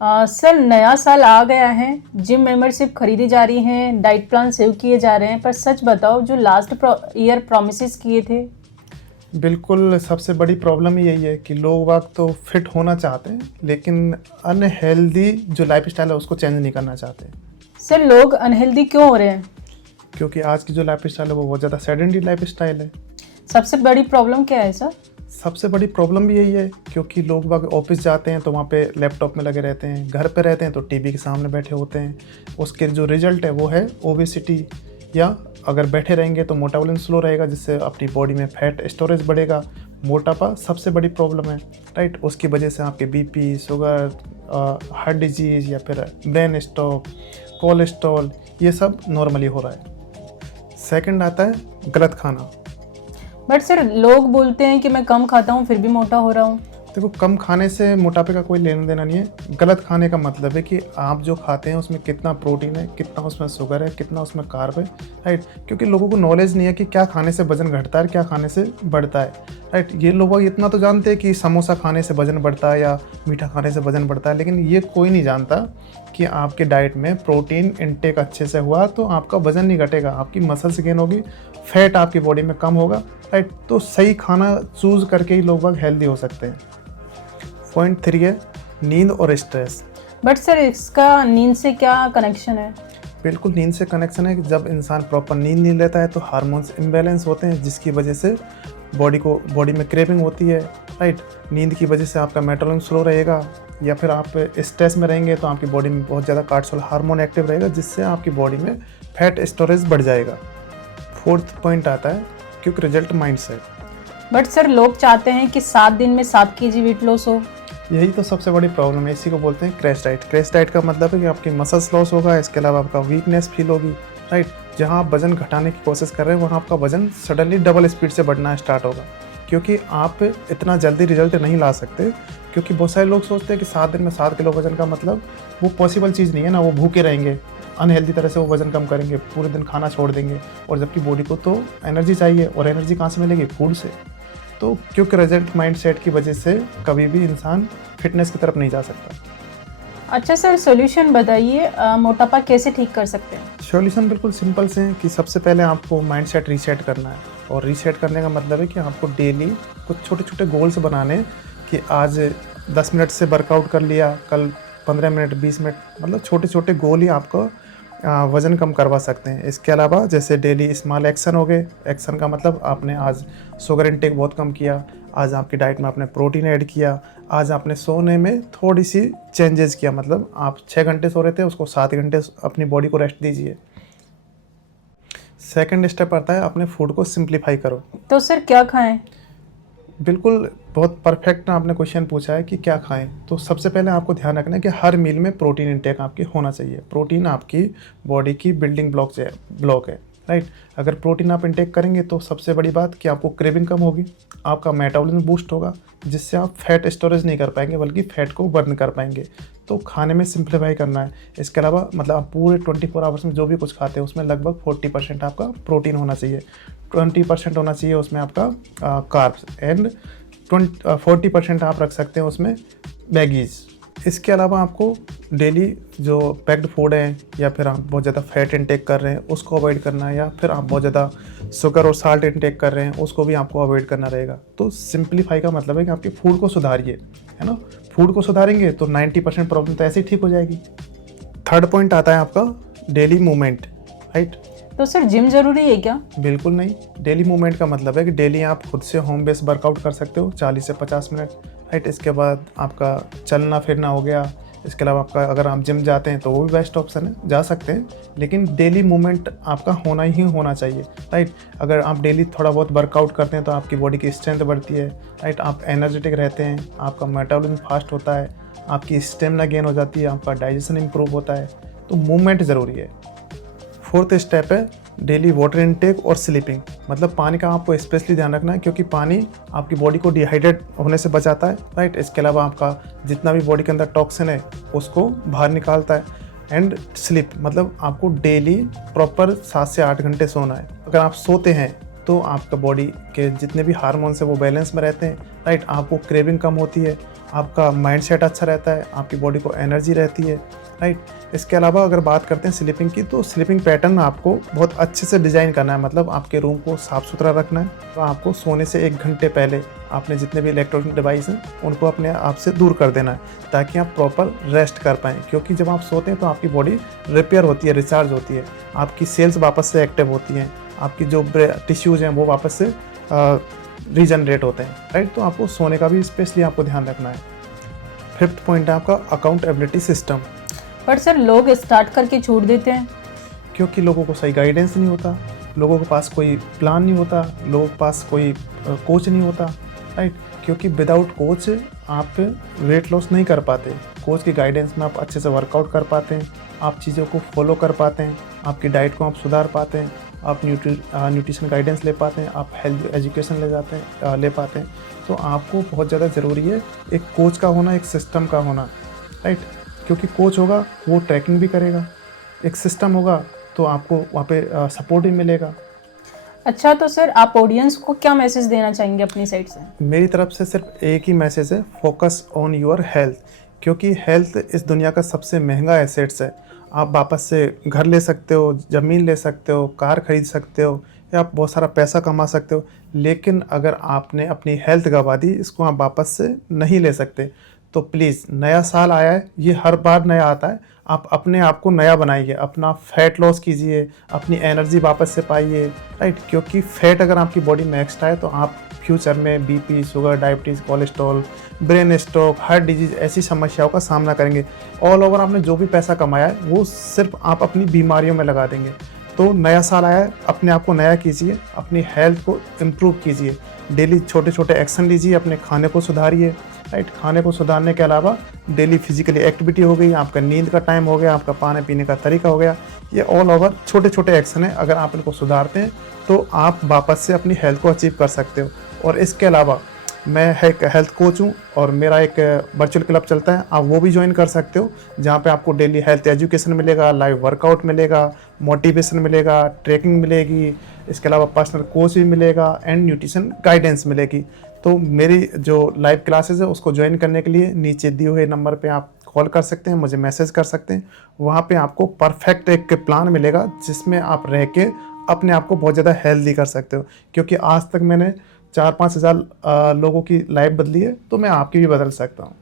Sir नया साल आ गया है, जिम मेंबरशिप खरीदी जा रही है, डाइट प्लान सेव किए जा रहे हैं, पर सच बताओ जो लास्ट ईयर प्रॉमिसेस किए थे। बिल्कुल, सबसे बड़ी प्रॉब्लम ही यही है कि लोग वाग तो फिट होना चाहते हैं लेकिन अनहेल्दी जो लाइफस्टाइल है उसको चेंज नहीं करना चाहते। सर लोग अनहेल्दी क्यों हो रहे हैं? क्योंकि आज की जो लाइफस्टाइल है वो बहुत ज़्यादा सेडेंटरी लाइफस्टाइल है। सबसे बड़ी प्रॉब्लम क्या है सर? सबसे बड़ी प्रॉब्लम भी यही है क्योंकि लोग बाग ऑफिस जाते हैं तो वहाँ पे लैपटॉप में लगे रहते हैं, घर पे रहते हैं तो टीवी के सामने बैठे होते हैं। उसके जो रिजल्ट है वो है ओबेसिटी, या अगर बैठे रहेंगे तो मेटाबॉलिज्म स्लो रहेगा जिससे अपनी बॉडी में फैट स्टोरेज बढ़ेगा। मोटापा सबसे बड़ी प्रॉब्लम है, राइट। उसकी वजह से आपके बीपी, शुगर, हार्ट डिजीज़ या फिर ब्रेन स्ट्रोक, कोलेस्ट्रॉल, ये सब नॉर्मली हो रहा है। सेकंड आता है गलत खाना। बट सर लोग बोलते हैं कि मैं कम खाता हूँ फिर भी मोटा हो रहा हूँ। देखो, कम खाने से मोटापे का कोई लेना देना नहीं है। गलत खाने का मतलब है कि आप जो खाते हैं उसमें कितना प्रोटीन है, कितना उसमें शुगर है, कितना उसमें कार्ब है, राइट। क्योंकि लोगों को नॉलेज नहीं है कि क्या खाने से वजन घटता है, क्या खाने से बढ़ता है, राइट। ये लोग इतना तो जानते हैं कि समोसा खाने से वजन बढ़ता है या मीठा खाने से वजन बढ़ता है, लेकिन ये कोई नहीं जानता कि आपके डाइट में प्रोटीन इनटेक अच्छे से हुआ तो आपका वजन नहीं घटेगा, आपकी मसल्स गेन होगी, फैट आपकी बॉडी में कम होगा, राइट। तो सही खाना चूज़ करके ही लोग हेल्दी हो सकते हैं। पॉइंट 3 है नींद और स्ट्रेस। बट सर इसका नींद से क्या कनेक्शन है? बिल्कुल, नींद से कनेक्शन है कि जब इंसान प्रॉपर नींद नहीं लेता है तो हार्मोन्स इम्बैलेंस होते हैं जिसकी वजह से बॉडी में क्रेविंग होती है, राइट। नींद की वजह से आपका मेटाबॉलिज्म स्लो रहेगा, या फिर आप स्ट्रेस में रहेंगे तो आपकी बॉडी में बहुत ज़्यादा कार्टिसोल हार्मोन एक्टिव रहेगा जिससे आपकी बॉडी में फैट स्टोरेज बढ़ जाएगा। फोर्थ पॉइंट आता है quick result mindset. But sir लोग चाहते हैं कि 7 दिन में 7 kg वेट लॉस हो। यही तो सबसे बड़ी प्रॉब्लम है, इसी को बोलते हैं क्रैश डाइट। क्रैश डाइट का मतलब है कि आपकी मसल्स लॉस होगा, इसके अलावा आपका वीकनेस फील होगी, राइट। जहां आप वजन घटाने की कोशिश कर रहे हैं वहां आपका वजन सडनली डबल स्पीड से बढ़ना स्टार्ट होगा, क्योंकि आप इतना जल्दी रिजल्ट नहीं ला सकते। क्योंकि बहुत सारे लोग सोचते हैं कि 7 दिन में 7 किलो वजन का मतलब वो पॉसिबल चीज़ नहीं है ना, वो भूखे रहेंगे, अनहेल्दी तरह से वो वजन कम करेंगे, पूरे दिन खाना छोड़ देंगे, और जबकि बॉडी को तो एनर्जी चाहिए, और एनर्जी कहाँ से मिलेगी? फूड से। तो क्विक रिजल्ट माइंडसेट की वजह से कभी भी इंसान फिटनेस की तरफ नहीं जा सकता। अच्छा सर सॉल्यूशन बताइए, मोटापा कैसे ठीक कर सकते हैं? सॉल्यूशन बिल्कुल सिंपल से है कि सबसे पहले आपको माइंडसेट रीसेट करना है, और रीसेट करने का मतलब है कि आपको डेली कुछ छोटे छोटे गोल्स बनाने कि आज 10 मिनट से वर्कआउट कर लिया, कल 15 मिनट, 20 मिनट, मतलब छोटे छोटे गोल ही आपको वज़न कम करवा सकते हैं। इसके अलावा जैसे डेली स्मॉल एक्शन हो गए। एक्शन का मतलब आपने आज शुगर इनटेक बहुत कम किया, आज आपकी डाइट में आपने प्रोटीन ऐड किया, आज आपने सोने में थोड़ी सी चेंजेस किया, मतलब आप 6 घंटे सो रहे थे उसको 7 घंटे अपनी बॉडी को रेस्ट दीजिए। सेकंड स्टेप आता है अपने फूड को सिंप्लीफाई करो। तो सर क्या खाएं? बिल्कुल, बहुत परफेक्ट आपने क्वेश्चन पूछा है कि क्या खाएं। तो सबसे पहले आपको ध्यान रखना है कि हर मील में प्रोटीन इंटेक आपकी होना चाहिए। प्रोटीन आपकी बॉडी की बिल्डिंग ब्लॉक है, राइट। अगर प्रोटीन आप इंटेक करेंगे तो सबसे बड़ी बात कि आपको क्रेविंग कम होगी, आपका मेटाबॉलिज्म बूस्ट होगा, जिससे आप फैट स्टोरेज नहीं कर पाएंगे बल्कि फैट को बर्न कर पाएंगे। तो खाने में सिंप्लीफाई करना है। इसके अलावा मतलब आप पूरे 24 आवर्स में जो भी कुछ खाते हैं उसमें लगभग 40% आपका प्रोटीन होना चाहिए, 20% होना चाहिए उसमें आपका कार्ब्स, एंड 40% आप रख सकते हैं उसमें वेजीज। इसके अलावा आपको डेली जो पैक्ड फूड है या फिर आप बहुत ज़्यादा फैट इंटेक कर रहे हैं उसको अवॉइड करना है, या फिर आप बहुत ज़्यादा शुगर और साल्ट इंटेक कर रहे हैं उसको भी आपको अवॉइड करना रहेगा। तो सिंप्लीफाई का मतलब है कि आपके फूड को सुधारिए, है ना। फूड को सुधारेंगे तो 90% प्रॉब्लम तो ऐसे ही ठीक हो जाएगी। थर्ड पॉइंट आता है आपका डेली मूवमेंट, राइट। तो सर जिम जरूरी है क्या? बिल्कुल नहीं। डेली मूवमेंट का मतलब है कि डेली आप खुद से होम बेस वर्कआउट कर सकते हो 40 से 50 मिनट, राइट। इसके बाद आपका चलना फिरना हो गया। इसके अलावा आपका अगर आप जिम जाते हैं तो वो भी बेस्ट ऑप्शन है, जा सकते हैं, लेकिन डेली मूवमेंट आपका होना ही होना चाहिए, राइट। अगर आप डेली थोड़ा बहुत वर्कआउट करते हैं तो आपकी बॉडी की स्ट्रेंथ बढ़ती है, राइट। आप एनर्जेटिक रहते हैं, आपका मेटाबॉलिज्म फास्ट होता है, आपकी स्टेमिना गेन हो जाती है, आपका डाइजेशन इंप्रूव होता है। तो मूवमेंट ज़रूरी है। फोर्थ स्टेप है डेली वाटर इनटेक और स्लीपिंग। मतलब पानी का आपको स्पेशली ध्यान रखना है, क्योंकि पानी आपकी बॉडी को डिहाइड्रेट होने से बचाता है, राइट। इसके अलावा आपका जितना भी बॉडी के अंदर टॉक्सिन है उसको बाहर निकालता है। एंड स्लीप मतलब आपको डेली प्रॉपर 7 से 8 घंटे सोना है। अगर आप सोते हैं तो आपका बॉडी के जितने भी हार्मोन्स है वो बैलेंस में रहते हैं, राइट। आपको क्रेविंग कम होती है, आपका माइंडसेट अच्छा रहता है, आपकी बॉडी को एनर्जी रहती है, राइट। इसके अलावा अगर बात करते हैं स्लीपिंग की, तो स्लीपिंग पैटर्न आपको बहुत अच्छे से डिज़ाइन करना है, मतलब आपके रूम को साफ़ सुथरा रखना है। तो आपको सोने से 1 घंटे पहले आपने जितने भी इलेक्ट्रॉनिक डिवाइस हैं उनको अपने आप से दूर कर देना है, ताकि आप प्रॉपर रेस्ट कर पाएँ। क्योंकि जब आप सोते हैं तो आपकी बॉडी रिपेयर होती है, रिचार्ज होती है, आपकी सेल्स वापस से एक्टिव होती हैं, आपकी जो टिश्यूज़ हैं वो वापस से रीजनरेट होते हैं, राइट। तो आपको सोने का भी स्पेशली आपको ध्यान रखना है। 5th पॉइंट है आपका अकाउंटेबिलिटी सिस्टम। पर सर लोग स्टार्ट करके छोड़ देते हैं। क्योंकि लोगों को सही गाइडेंस नहीं होता, लोगों के पास कोई प्लान नहीं होता, लोगों के पास कोई कोच नहीं होता, राइट। क्योंकि विदाउट कोच आप वेट लॉस नहीं कर पाते। कोच की गाइडेंस में आप अच्छे से वर्कआउट कर पाते हैं, आप चीज़ों को फॉलो कर पाते हैं, आपकी डाइट को आप सुधार पाते हैं, आप न्यूट्रिशन गाइडेंस ले पाते हैं, आप हेल्थ एजुकेशन ले पाते हैं। तो आपको बहुत ज़्यादा ज़रूरी है एक कोच का होना, एक सिस्टम का होना, राइट। क्योंकि कोच होगा वो ट्रैकिंग भी करेगा, एक सिस्टम होगा तो आपको वहाँ पे सपोर्ट भी मिलेगा। अच्छा, तो सर आप ऑडियंस को क्या मैसेज देना चाहेंगे अपनी साइड से? मेरी तरफ से सिर्फ एक ही मैसेज है, फोकस ऑन योर हेल्थ। क्योंकि हेल्थ इस दुनिया का सबसे महंगा एसेट्स है। आप वापस से घर ले सकते हो, ज़मीन ले सकते हो, कार खरीद सकते हो, या आप बहुत सारा पैसा कमा सकते हो, लेकिन अगर आपने अपनी हेल्थ गंवा दी, इसको आप वापस से नहीं ले सकते। तो प्लीज़, नया साल आया है, ये हर बार नया आता है, आप अपने आप को नया बनाइए, अपना फैट लॉस कीजिए, अपनी एनर्जी वापस से पाइए, राइट। क्योंकि फैट अगर आपकी बॉडी में एक्स्ट्रा है तो आप फ्यूचर में BP, sugar, diabetes, cholesterol, brain stroke, heart disease ऐसी समस्याओं का सामना करेंगे। ऑल ओवर आपने जो भी पैसा कमाया है वो सिर्फ आप अपनी बीमारियों में लगा देंगे। तो नया साल आया है, अपने आप को नया कीजिए, अपनी हेल्थ को इम्प्रूव कीजिए, डेली छोटे छोटे एक्शन लीजिए, अपने खाने को सुधारिए, राइट। खाने को सुधारने के अलावा डेली फिजिकली एक्टिविटी हो गई, आपका नींद का टाइम हो गया, आपका पानी पीने का तरीका हो गया, ये ऑल ओवर छोटे छोटे एक्शन है। अगर आप इनको सुधारते हैं तो आप वापस से अपनी हेल्थ को अचीव कर सकते हो। और इसके अलावा मैं एक हेल्थ कोच हूँ और मेरा एक वर्चुअल क्लब चलता है, आप वो भी ज्वाइन कर सकते हो, जहाँ पे आपको डेली हेल्थ एजुकेशन मिलेगा, लाइव वर्कआउट मिलेगा, मोटिवेशन मिलेगा, ट्रैकिंग मिलेगी, इसके अलावा पर्सनल कोच भी मिलेगा एंड न्यूट्रिशन गाइडेंस मिलेगी। तो मेरी जो लाइव क्लासेस है उसको ज्वाइन करने के लिए नीचे दिए हुए नंबर पे आप कॉल कर सकते हैं, मुझे मैसेज कर सकते हैं। वहाँ पे आपको परफेक्ट एक प्लान मिलेगा जिसमें आप रह के अपने आप को बहुत ज़्यादा हेल्दी कर सकते हो। क्योंकि आज तक मैंने 4-5 हज़ार लोगों की लाइफ बदली है, तो मैं आपकी भी बदल सकता हूँ।